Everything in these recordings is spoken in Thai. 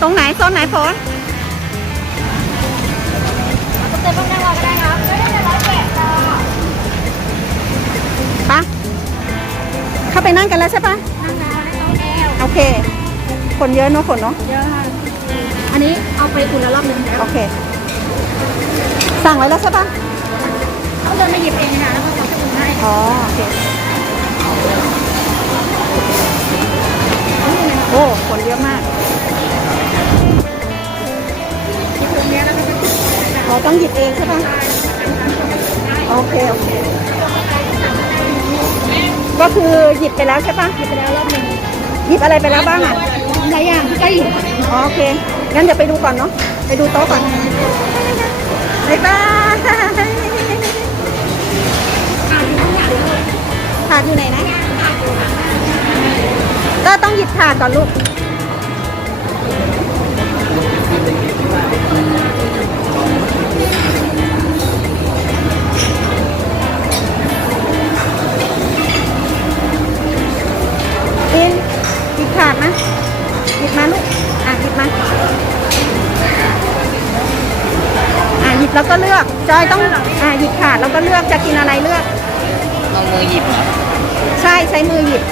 ตรงไหนโซนไหนฝนเอาเต็มบ้างได้ว่าก็ได้ครับไม่ได้ร้อยแปดจ้าปะเข้าไปนั่งกันแล้วใช่ปะนั่งแล้วได้ต้องแก้วโอเค คนเยอะเนอะคนเนาะเยอะค่ะอันนี้เอาไปอุ่นแล้วรอบหนึงแล้วโอเค สั่งไว้แล้วใช่ปะเขาเดินมาหยิบเองค่ะแล้วก็เขาจะอุ่นให้อ๋อโอเคโอ้คนเยอะมาก เราต้องหยิบเองใช่ปะโอเคโอเค ก็คือหยิบไปแล้วใช่ปะหยิบไปแล้วรอบหนึงหยิบอะไรไปแล้วบ้างอะหลายอย่างที่ใกล้อยู่อ๋อโอเค งั้นเดี๋ยวไปดูก่อนเนาะ ไปดูโต๊ะก่อนบ๊ายบายถาดอยู่ไหนนะ ก็ต้องหยิบถาดก่อนลูก บแล้วก็เลือกจอยต้องอะหยิบถาดแล้วก็เลือกจะกินอะไรเลือกเอามือหยิบเหรอใช่ใช้มือหยิบ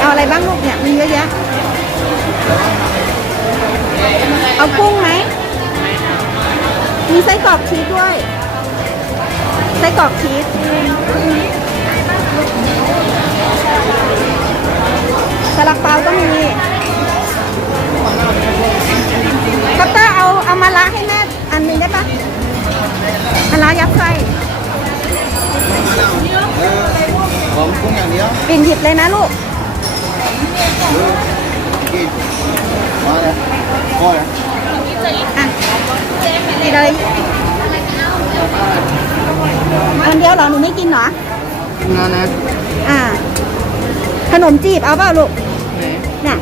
เอาอะไรบ้างลูกเนี่ยมีเยอะแยะเอากุ้งไหมมีไส้กรอกชีสด้วย ไส้กรอกชีสส นหยิบเลยนะลูกกินมาเลยพอเลยอะนี่เลยคนเดียวเหรอหนูไม่กินเหรอกินนอนนะอ่าขนมจีบเอาเปล่าลูกไหนน่ะ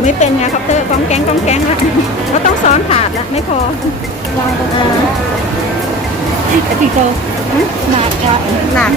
อไม่เป็นไงครับเตอร์กองแกงกองแกงละก็ต้องซ้อนถาดละไม่พอวางตรงกลางกะทิโตหนักหนัก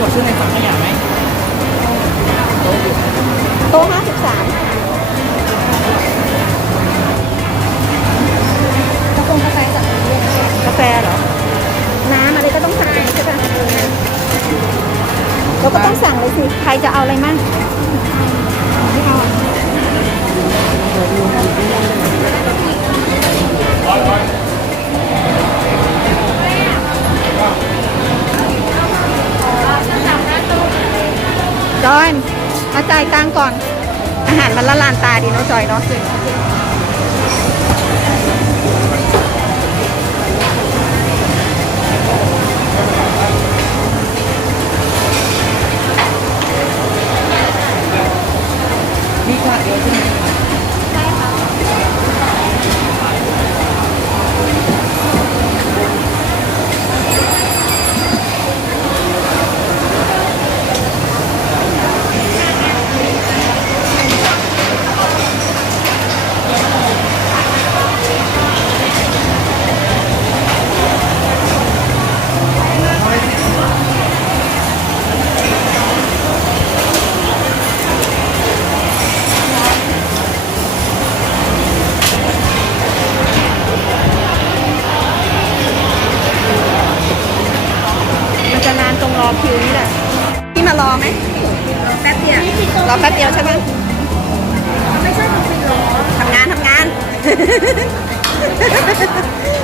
ปรากฏชื่อในฝังขยะไหมโต๊ะห้าสิบสามกระโปรงกระแสจากตรงนี้กาแฟเหรอ น้ำอะไรก็ต้องสั่งใช่ปะเราก็ต้องสั่งเลยสิ ใครจะเอาอะไรมั่ง จอยมาจ่ายตังค์ก่อน อาหารมันละลานตาดีเนาะจอยเนาะ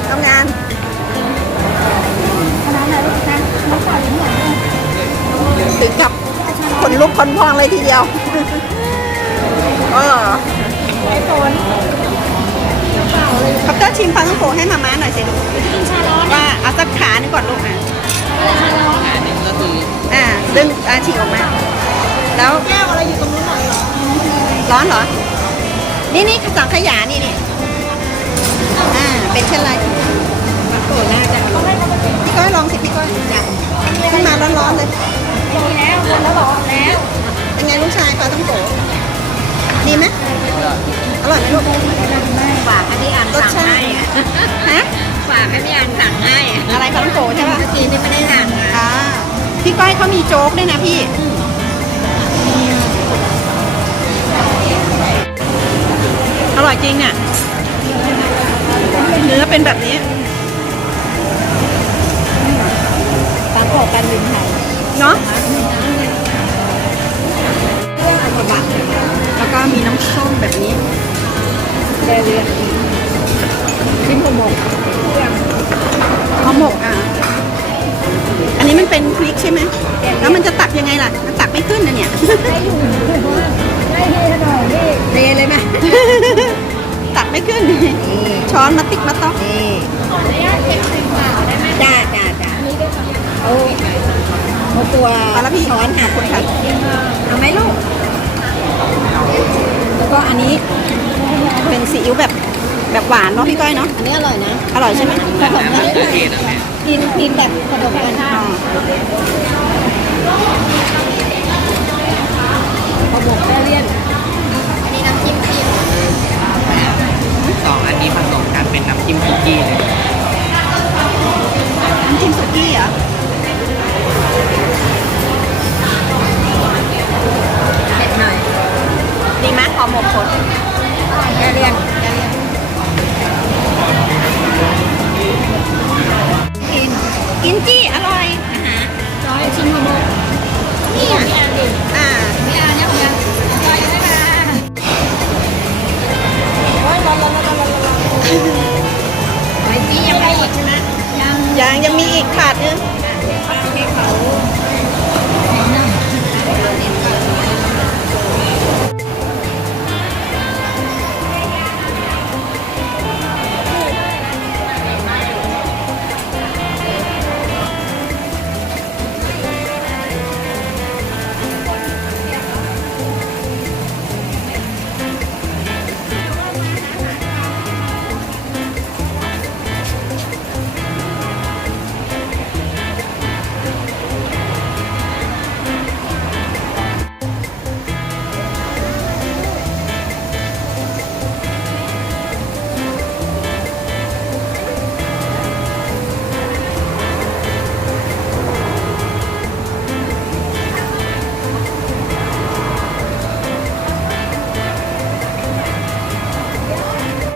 ทำงานถึงกับขนลุกขนพองเลยทีเดียวเออไอโฟนคัปเตอร์ชิมปลาท่องโกให้มาม่าหน่อยสิลูกกินชาร้อนว่าเอาสักขาหนึงก่อนลูกอะชาร้อนอันหนึ่งก็คืออ่าดึงอาฉีกออกมา แล้วแก้วอะไรอยู่ตรงนู้นหน่อยเหรอร้อนเหรอ นี่นี่สังขยานี่นี่ ขึ้นมาร้อนๆเลยมีแล้วคนแล้วบอกแล้วเป็นไงลูกชายปลาต้องโกดีไหมอร่อยไหมลูกฝากให้พี่อันสั่งให้อะฮะฝากให้พี่อันสั่งให้อะอะไรปลาต้องโกใช่ป่ะเมื่อกี้นี่ไม่ได้สั่งอะอ่าพี่ก้อยเขามีโจ๊กด้วยนะพี่อร่อยจริงอะเนื้อเป็นแบบนี้ เนาะแล้วก็มีน้ำส้มแบบนี้เรียนชิมขมกข้าวหมกอะ อันนี้มันเป็นพริกใช่ไหม แล้วมันจะตักยังไงล่ะ มันตักไม่ขึ้นนะเนี่ยให้อยู่ให้ที่ถนนนี่เทเลยไหมตักไม่ขึ้น ช้อนมาติ๊กมาต๊อกนี่ขออนุญาตเก็บสิบบาทได้ไหมจ้าจ้าจ้าเอา เอาตัวเอาละพี่ช้อนหาขอบคุณค่ะเอาไหมลูก แล้วก็อันนี้เป็นซีอิ๊วแบบแบบหวานเนาะพี่ก้อยเนาะ อันนี้อร่อยนะ อร่อยใช่ไหมผสมกันได้เกลือเทศอะแม่กินกินแบบผสมกัน ดีไหมหอมหมกผลแกเลี่ยนกินกินจี้อร่อยร้อยชิ้นขมกนี่อะพี่อันดิอ่าพี่อันเนี่ยผมยังร้อยได้มาโอ้ยร้อนร้อนร้อนร้อนร้อนไอ้จี้ยังไม่หมดใช่ไหมยังยังยังมีอีกถาดนึงป้าให้เขา